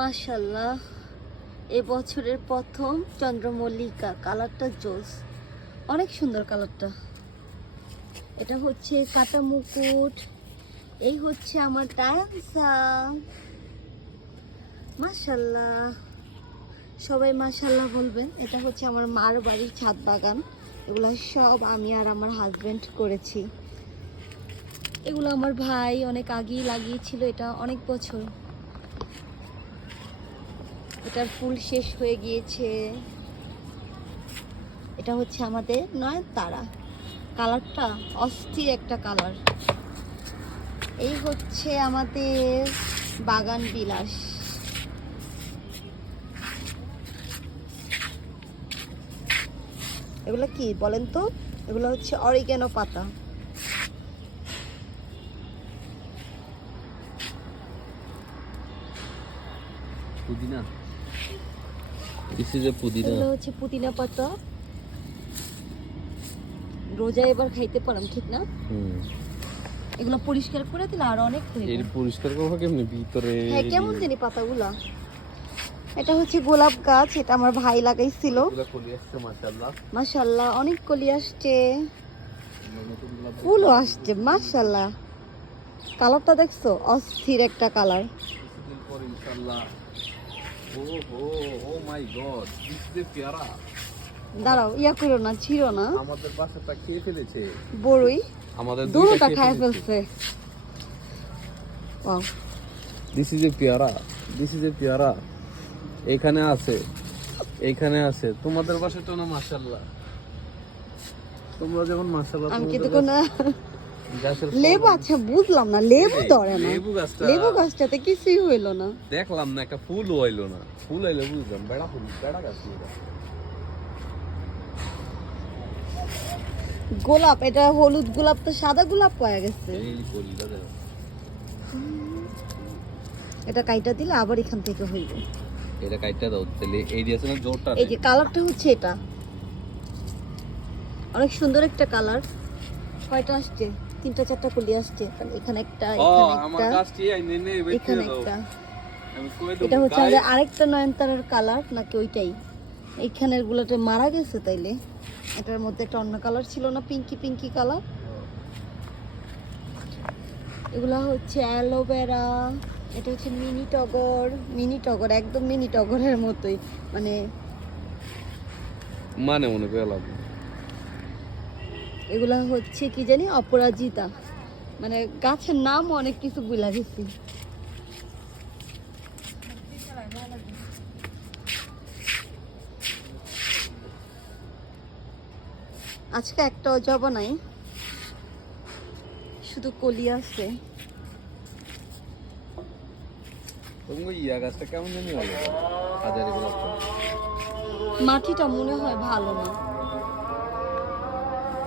মাশাল্লাহ এ বছরের প্রথম চন্দ্রমল্লিকা, কালারটা জোস। অনেক সুন্দর কালারটা। এটা হচ্ছে কাটা মুকুট এই হচ্ছে আমার টায়াংসা মাশাল্লাহ সবাই মাশাল্লাহ বলবেন, এটা হচ্ছে আমার মার বাড়ির ছাদ বাগান। এগুলো সব আমি আর আমার হাজব্যান্ড করেছি। এগুলো আমার ভাই অনেক আগেই লাগিয়েছিল, এটা অনেক বছর। এটার ফুল শেষ হয়ে গিয়েছে। এটা হচ্ছে আমাদের নয় তারা কালারটা অস্থির একটা কালার। এই হচ্ছে আমাদের বাগান বিলাস। এগুলো কি বলেন তো? এগুলো হচ্ছে অরিগ্যানো পাতা। পুদিনা? দিস ইজ এ পুদিনা এগুলো হচ্ছে পুদিনা পাতা। রোজা এবার খাইতে পারলাম ঠিক না? হুম। এগুলো পরিষ্কার করে দিলে আর অনেক হয়ে এর পরিষ্কার করব কেমনি? ভিতরে হ্যাঁ কেমন জানি পাতাগুলা। এটা হচ্ছে গোলাপ গাছ এটা আমার ভাই লাগাইছিল। মাশাল্লাহ অনেক কলি আসছে। ফুলও আসছে মাশাল্লাহ কালারটা দেখছ? অস্থির একটা কালার। দাঁড়াও ইয়া করো না ছিল না। আমাদের বাসাটা খেয়ে ফেলেছে। বড়ই। আমাদের দুটোটা খায় ফেলছে। Wow, দিস ইজ এ পেয়ারা দিস ইজ এ পেয়ারা এখানে আছে। এখানে আছে। তোমাদের বাসাটা না মাশাআল্লাহ। তোমরা যেমন মাশাআল্লাহ আমি কিন্তু কোনো গাছের লেবু আচ্ছা বুঝলাম না লেবু ধরে না। লেবু গাছটা লেবু গাছটাতে কিছুই হইল না। দেখলাম না একটা ফুল হইল না। ফুল হইলে বুঝলাম বেড়া ফুল বেড়া গাছ গোলাপ এটা হলুদ গোলাপ তো সাদা গোলাপ পাওয়া গেছে। এটা কাইটা দিলে আবার এখান থেকে হইব এটা কাইটা দাও তাহলে এই দিয়েছে না জোরটা এই যে কালারটা হচ্ছে এটা। অনেক সুন্দর একটা কালার। কয়টা আসছে? তিনটা চারটা কলি আসছে। এখানে একটা এখানে একটা এখানে একটা। এটা হচ্ছে আরেকটা নয়নতারার কালার নাকি ওইটাই? এইখানের গুলোতে মারা গেছে তাইলে। এটার মধ্যে একটা অন্য কালার ছিল না পিঙ্কি পিঙ্কি কালার? এগুলা হচ্ছে অ্যালোভেরা এটা হচ্ছে মিনি টগর। মিনি টগর একদম মিনি টগরের মতোই মানে মানে মনে পেলাম এগুলা হচ্ছে কি জানি অপরাজিতা। মানে গাছের নাম অনেক কিছু বুলা গেছি। আজকে একটাও জবা নাই। শুধু কলি আছে। ইয়া গাছটা কেমন জানি মাটিটা মনে হয় ভালো না।